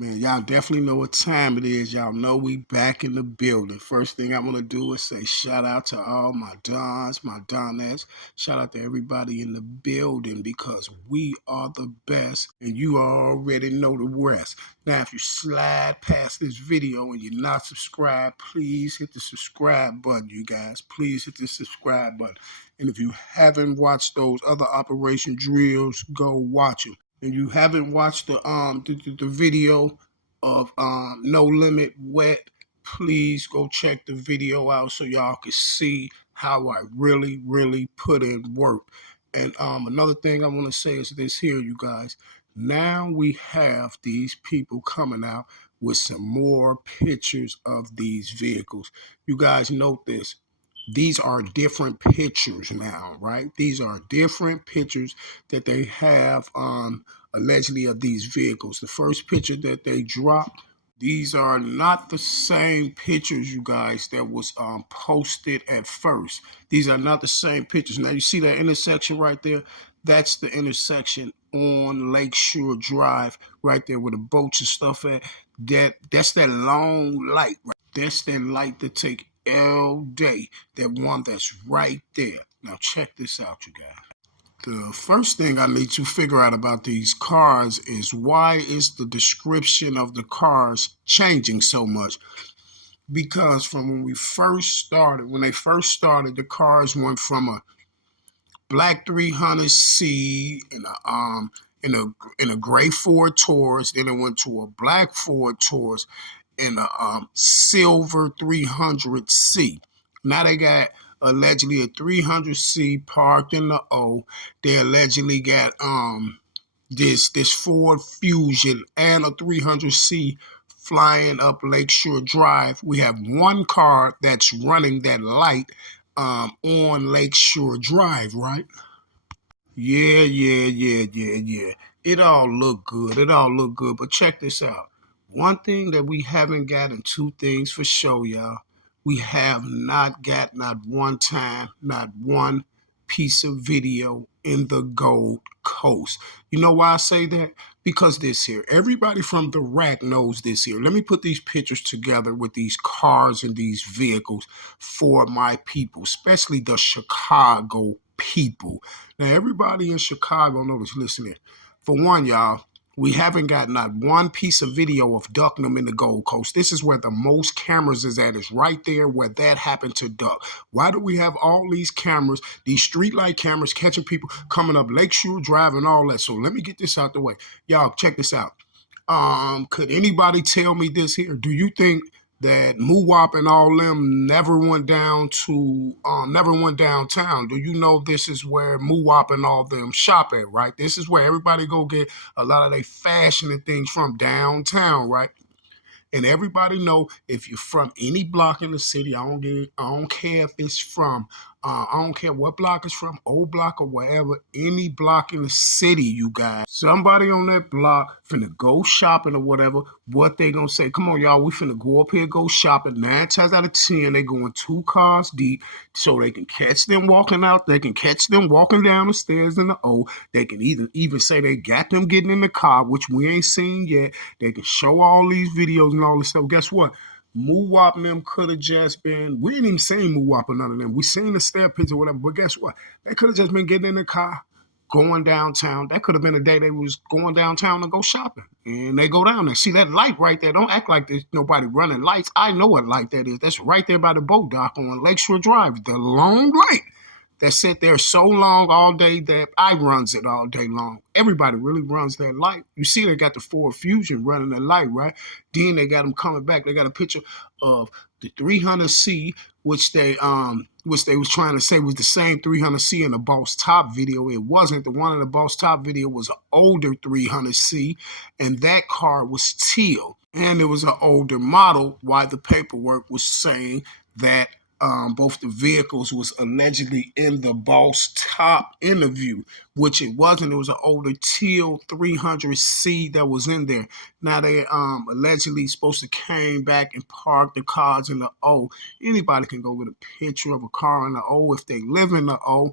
Man, y'all definitely know what time it is. Y'all know we back in the building. First thing I want to do is say shout out to all my Dons, my Donettes. Shout out to everybody in the building because we are the best and you already know the rest. Now, if you slide past this video and you're not subscribed, please hit the subscribe button, you guys. Please hit the subscribe button. And if you haven't watched those other Operation Drills, go watch them and you haven't watched the video of No Limit Wet, please go check the video out so y'all can see how I really put in work. And another thing I want to say is this here, you guys. Now we have these people coming out with some more pictures of these vehicles. You guys note this. These are different pictures now, right? These are different pictures that they have allegedly of these vehicles. The first picture that they dropped, these are not the same pictures, you guys, that was posted at first. These are not the same pictures. Now you see that intersection right there? That's the intersection on Lakeshore Drive right there where the boats and stuff at. That's that long light, right? That's that light that take all day. That one that's right there. Now check this out, you guys. The first thing I need to figure out about these cars is why is the description of the cars changing so much? Because from when they first started, the cars went from a black 300C in a gray Ford Taurus, then it went to a black Ford Taurus and a silver 300C. Now they got allegedly a 300C parked in the O. They allegedly got this Ford Fusion and a 300C flying up Lakeshore Drive. We have one car that's running that light on Lakeshore Drive, right? Yeah. It all look good. It all look good. But check this out. One thing that we haven't gotten, two things for sure, y'all. We have not got not one time, not one piece of video in the Gold Coast. You know why I say that? Because this here, everybody from the rack knows this here. Let me put these pictures together with these cars and these vehicles for my people, especially the Chicago people. Now, everybody in Chicago knows, listen here. For one, y'all, we haven't got not one piece of video of ducking them in the Gold Coast. This is where the most cameras is at, is right there where that happened to duck. Why do we have all these cameras, these streetlight cameras catching people coming up Lakeshore Drive and all that? So let me get this out the way. Y'all, check this out. Could anybody tell me this here? Do you think that Muwop and all them never went downtown? Do you know this is where Muwop and all them shop at, right? This is where everybody go get a lot of their fashion and things from downtown, right? And everybody know if you're from any block in the city, I don't care if it's from, I don't care what block it's from, old block or whatever, any block in the city, you guys. Somebody on that block finna go shopping or whatever, what they gonna say? Come on, y'all, we finna go up here, go shopping. 9 times out of 10, they going 2 cars deep so they can catch them walking out. They can catch them walking down the stairs in the O. They can even say they got them getting in the car, which we ain't seen yet. They can show all these videos and all this stuff. Guess what? Muwop and them could have just been, we ain't even seen Muwop or none of them. We seen the stair pits or whatever, but guess what? They could have just been getting in the car, going downtown. That could have been a day they was going downtown to go shopping. And they go down there. See that light right there? Don't act like there's nobody running lights. I know what light that is. That's right there by the boat dock on Lakeshore Drive. The long light that sit there so long all day that I runs it all day long. Everybody really runs that light. You see they got the Ford Fusion running the light, right? Then they got them coming back. They got a picture of the 300C, which they was trying to say was the same 300C in the Boss Top video. It wasn't. The one in the Boss Top video was an older 300C, and that car was teal. And it was an older model, why the paperwork was saying that both the vehicles was allegedly in the Boss Top interview, which it wasn't. It was an older teal 300C that was in there. Now they allegedly supposed to came back and park the cars in the O. Anybody can go get a picture of a car in the O if they live in the O.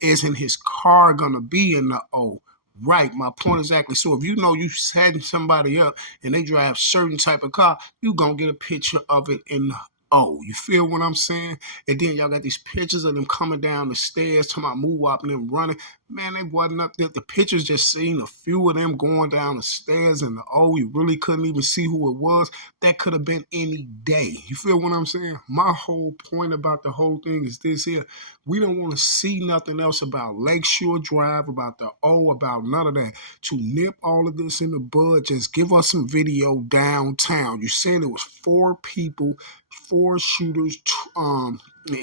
Isn't his car gonna be in the O? Right, my point exactly. So if you know you setting somebody up and they drive certain type of car, you gonna get a picture of it in the O. You feel what I'm saying? And then y'all got these pictures of them coming down the stairs, talking about move up and them running. Man, they wasn't up there. The pictures just seen a few of them going down the stairs in the O. You really couldn't even see who it was. That could have been any day. You feel what I'm saying? My whole point about the whole thing is this here. We don't want to see nothing else about Lakeshore Drive, about the O, about none of that. To nip all of this in the bud, just give us some video downtown. You saying it was 4 people, 4 shooters, and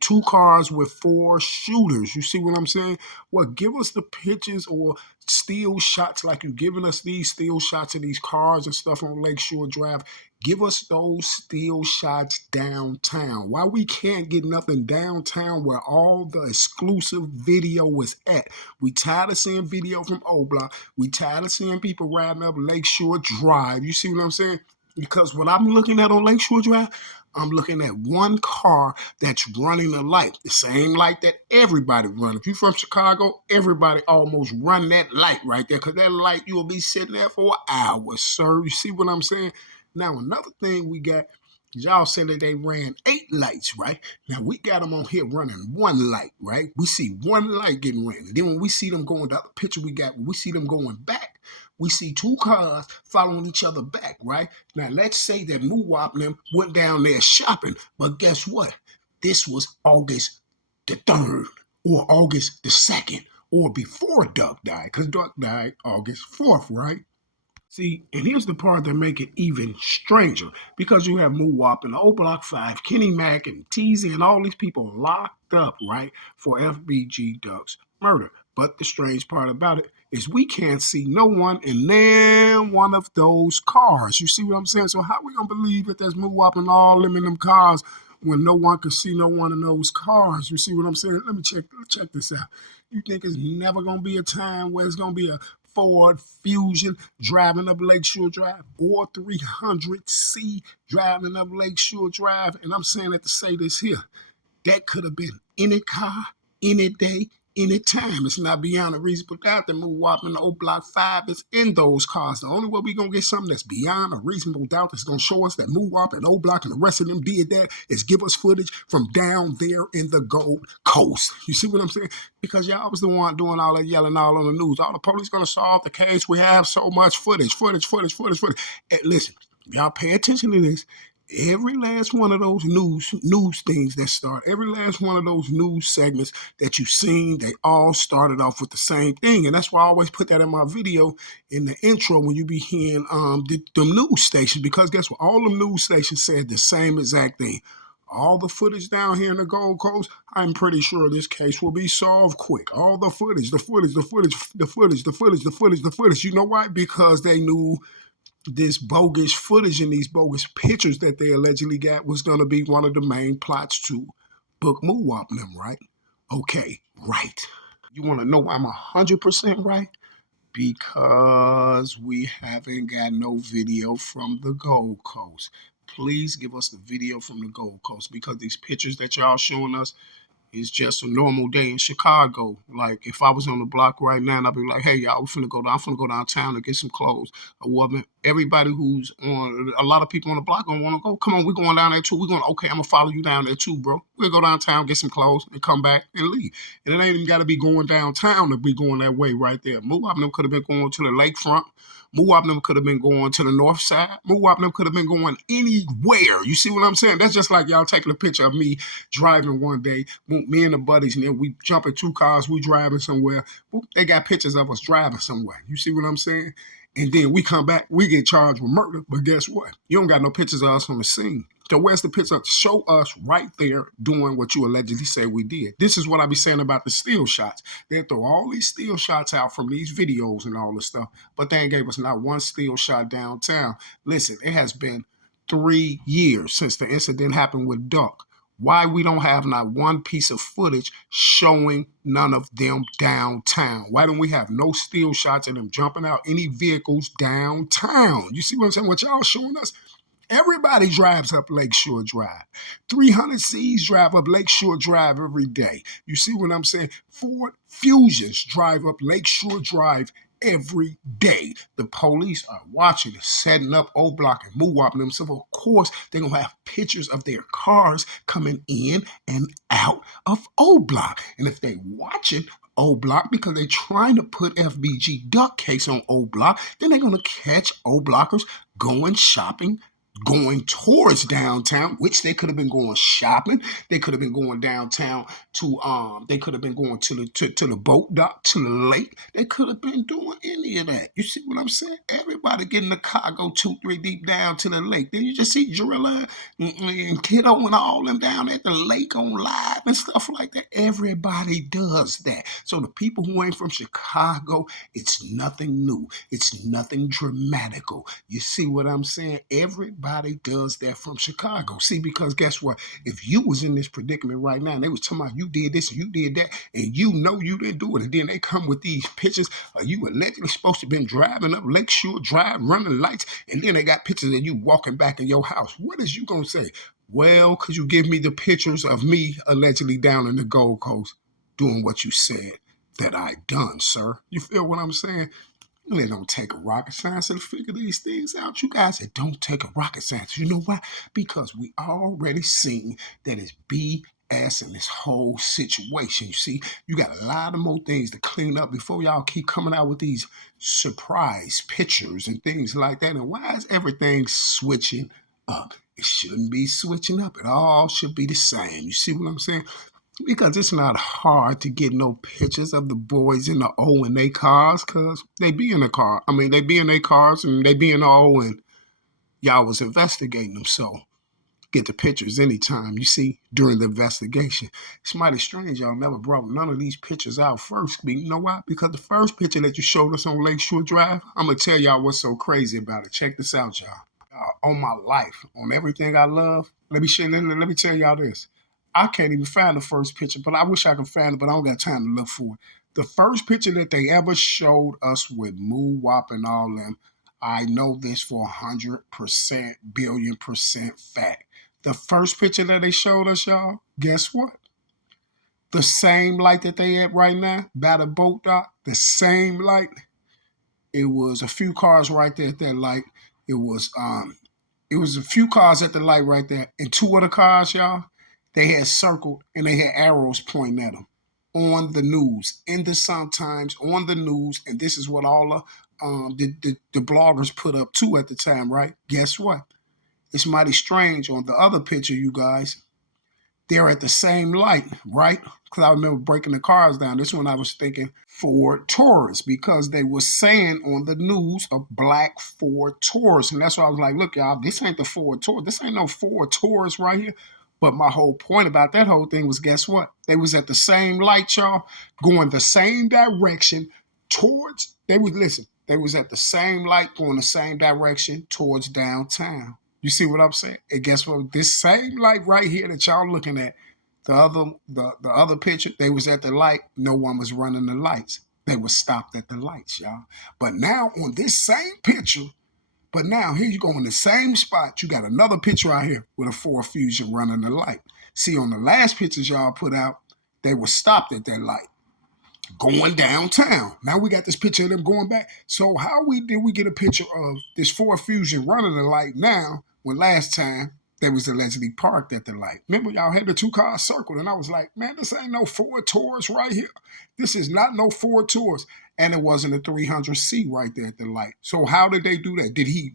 2 cars with 4 shooters. You see what I'm saying? Well, give us the pictures or still shots like you giving us these still shots of these cars and stuff on Lakeshore Drive. Give us those still shots downtown. Why we can't get nothing downtown where all the exclusive video is at? We tired of seeing video from O Block. We tired of seeing people riding up Lakeshore Drive. You see what I'm saying? Because what I'm looking at on Lakeshore Drive, I'm looking at one car that's running a light, the same light that everybody run. If you're from Chicago, everybody almost run that light right there, because that light, you'll be sitting there for hours, sir. You see what I'm saying? Now, another thing we got, y'all said that they ran 8 lights, right? Now, we got them on here running 1 light, right? We see 1 light getting ran. And then when we see them going, the other picture we got, we see them going back, we see 2 cars following each other back, right? Now, let's say that Muwap and them went down there shopping, but guess what? This was August the 3rd or August the 2nd or before Duck died, because Duck died August 4th, right? See, and here's the part that make it even stranger, because you have Moowop and the O Block 5, Kenny Mack and Teasy and all these people locked up, right, for FBG Duck's murder. But the strange part about it is we can't see no one in then one of those cars. You see what I'm saying? So how we gonna believe that there's Moowop and all them in them cars when no one can see no one in those cars? You see what I'm saying? Let me check this out. You think it's never gonna be a time where it's gonna be a Ford Fusion driving up Lakeshore Drive or 300C driving up Lakeshore Drive? And I'm saying that to say this here. That could have been any car, any day, any time. It's not beyond a reasonable doubt that Moowop and the O Block 5 is in those cars. The only way we're going to get something that's beyond a reasonable doubt that's going to show us that Moowop and O Block and the rest of them did that is give us footage from down there in the Gold Coast. You see what I'm saying? Because y'all was the one doing all that yelling all on the news. All the police going to solve the case. We have so much footage. And listen, y'all pay attention to this. Every last one of those news things that start, every last one of those news segments that you've seen, they all started off with the same thing. And that's why I always put that in my video in the intro when you be hearing the news stations, because guess what? All the news stations said the same exact thing. All the footage down here in the Gold Coast, I'm pretty sure this case will be solved quick. All the footage. You know why? Because they knew this bogus footage and these bogus pictures that they allegedly got was going to be one of the main plots to book Moowop them, right? Okay, right. You want to know why I'm 100% right? Because we haven't got no video from the Gold Coast. Please give us the video from the Gold Coast, because these pictures that y'all showing us, it's just a normal day in Chicago. Like, if I was on the block right now, and I'd be like, hey, y'all, I'm finna go downtown to get some clothes. A woman, everybody who's on, a lot of people on the block gonna wanna go, come on, we're going down there too. We're going, okay, I'm gonna follow you down there too, bro. We'll go downtown, get some clothes, and come back and leave. And it ain't even gotta be going downtown to be going that way right there. Moab them could have been going to the lakefront. Moab them could have been going to the north side. Moab them could have been going anywhere. You see what I'm saying? That's just like y'all taking a picture of me driving one day, me and the buddies, and then we jump in 2 cars, we driving somewhere. They got pictures of us driving somewhere. You see what I'm saying? And then we come back, we get charged with murder. But guess what? You don't got no pictures of us on the scene. So where's the picture to show us right there doing what you allegedly say we did? This is what I be saying about the still shots. They throw all these still shots out from these videos and all this stuff, but they ain't gave us not one still shot downtown. Listen, it has been 3 years since the incident happened with Duck. Why we don't have not one piece of footage showing none of them downtown? Why don't we have no still shots of them jumping out any vehicles downtown? You see what I'm saying? What y'all showing us? Everybody drives up Lakeshore Drive. 300Cs drive up Lakeshore Drive every day. You see what I'm saying? Ford Fusions drive up Lakeshore Drive every day. The police are watching, setting up O Block and moo-wopping them. So, of course, they're going to have pictures of their cars coming in and out of O Block. And if they watching O Block because they're trying to put FBG duck case on O Block, then they're going to catch O Blockers going shopping, going towards downtown, which they could have been going shopping. They could have been going downtown to they could have been going to the boat dock, to the lake. They could have been doing any of that. You see what I'm saying? Everybody get in the car, go 2-3 deep down to the lake. Then you just see Drilla and Kiddo and all them down at the lake on live and stuff like that. Everybody does that. So the people who ain't from Chicago, it's nothing new. It's nothing dramatical. You see what I'm saying? Everybody does that from Chicago. See, because guess what? If you was in this predicament right now and they was talking about you did this and you did that and you know you didn't do it, and then they come with these pictures of you allegedly supposed to have been driving up Lakeshore Drive, running lights, and then they got pictures of you walking back in your house. What is you going to say? Well, could you give me the pictures of me allegedly down in the Gold Coast doing what you said that I done, sir? You feel what I'm saying? It don't take a rocket science to figure these things out. You guys, it don't take a rocket science. You know why? Because we already seen that it's BS in this whole situation. You see, you got a lot of more things to clean up before y'all keep coming out with these surprise pictures and things like that. And why is everything switching up? It shouldn't be switching up. It all should be the same. You see what I'm saying? Because it's not hard to get no pictures of the boys in the O in their cars, because they be in the car. I mean, they be in their cars and they be in the O, and y'all was investigating them. So get the pictures anytime, you see, during the investigation. It's mighty strange y'all never brought none of these pictures out first. You know why? Because the first picture that you showed us on Lakeshore Drive, I'm going to tell y'all what's so crazy about it. Check this out, y'all. On my life, on everything I love, let me tell y'all this. I can't even find the first picture, but I wish I could find it, but I don't got time to look for it. The first picture that they ever showed us with Moo Wop and all them, I know this for 100%, billion percent fact. The first picture that they showed us, y'all, guess what? The same light that they at right now, by the boat dock, the same light. It was a few cars right there at that light. It was a few cars at the light right there, and two of the cars, y'all, they had circled and they had arrows pointing at them on the news, in the Sun-Times, on the news, and this is what all the bloggers put up too at the time, right? Guess what? It's mighty strange on the other picture, you guys. They're at the same light, right? Because I remember breaking the cars down. This one I was thinking Ford Taurus, because they were saying on the news a black Ford Taurus. And that's why I was like, look, y'all, this ain't the Ford Taurus. This ain't no Ford Taurus right here. But my whole point about that whole thing was, guess what? They was at the same light, y'all, going the same direction towards, they was at the same light going the same direction towards downtown. You see what I'm saying? And guess what? This same light right here that y'all looking at, the other picture, they was at the light. No one was running the lights. They were stopped at the lights, y'all. But now on this same picture, but now here you go in the same spot. You got another picture out here with a Ford Fusion running the light. See, on the last pictures y'all put out, they were stopped at that light, going downtown. Now we got this picture of them going back. So how did we get a picture of this Ford Fusion running the light now when last time they was allegedly parked at the light? Remember, y'all had the two cars circled, and I was like, man, this ain't no Ford Taurus right here. This is not no Ford Taurus. And it wasn't a 300C right there at the light. So how did they do that? Did he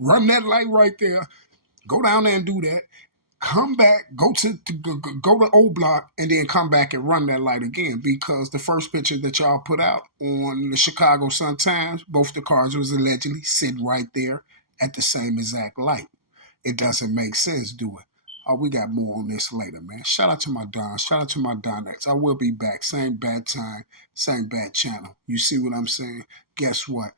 run that light right there, go down there and do that, come back, go to O Block, and then come back and run that light again? Because the first picture that y'all put out on the Chicago Sun-Times, both the cars was allegedly sitting right there at the same exact light. It doesn't make sense, do it? Oh, we got more on this later, man. Shout out to my Dons. Shout out to my Donettes. I will be back. Same bad time, same bad channel. You see what I'm saying? Guess what?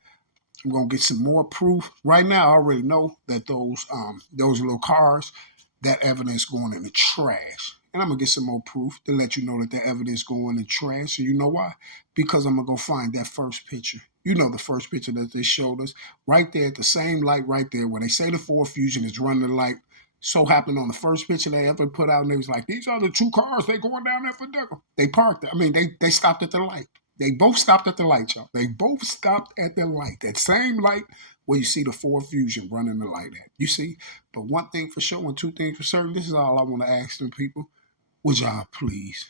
I'm going to get some more proof. Right now, I already know that those little cars, that evidence going in the trash. And I'm going to get some more proof to let you know that the evidence going in the trash. So you know why? Because I'm going to go find that first picture. You know the first picture that they showed us. Right there at the same light right there where they say the Ford Fusion is running the light. So happened on the first picture they ever put out, and they was like, these are the two cars. They going down there for Decker. They parked. I mean, they stopped at the light. They both stopped at the light, y'all. They both stopped at the light. That same light where you see the Ford Fusion running the light at. You see? But one thing for sure and two things for certain, this is all I want to ask them people. Would y'all please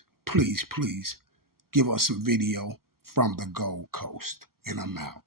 give us some video from the Gold Coast? And I'm out.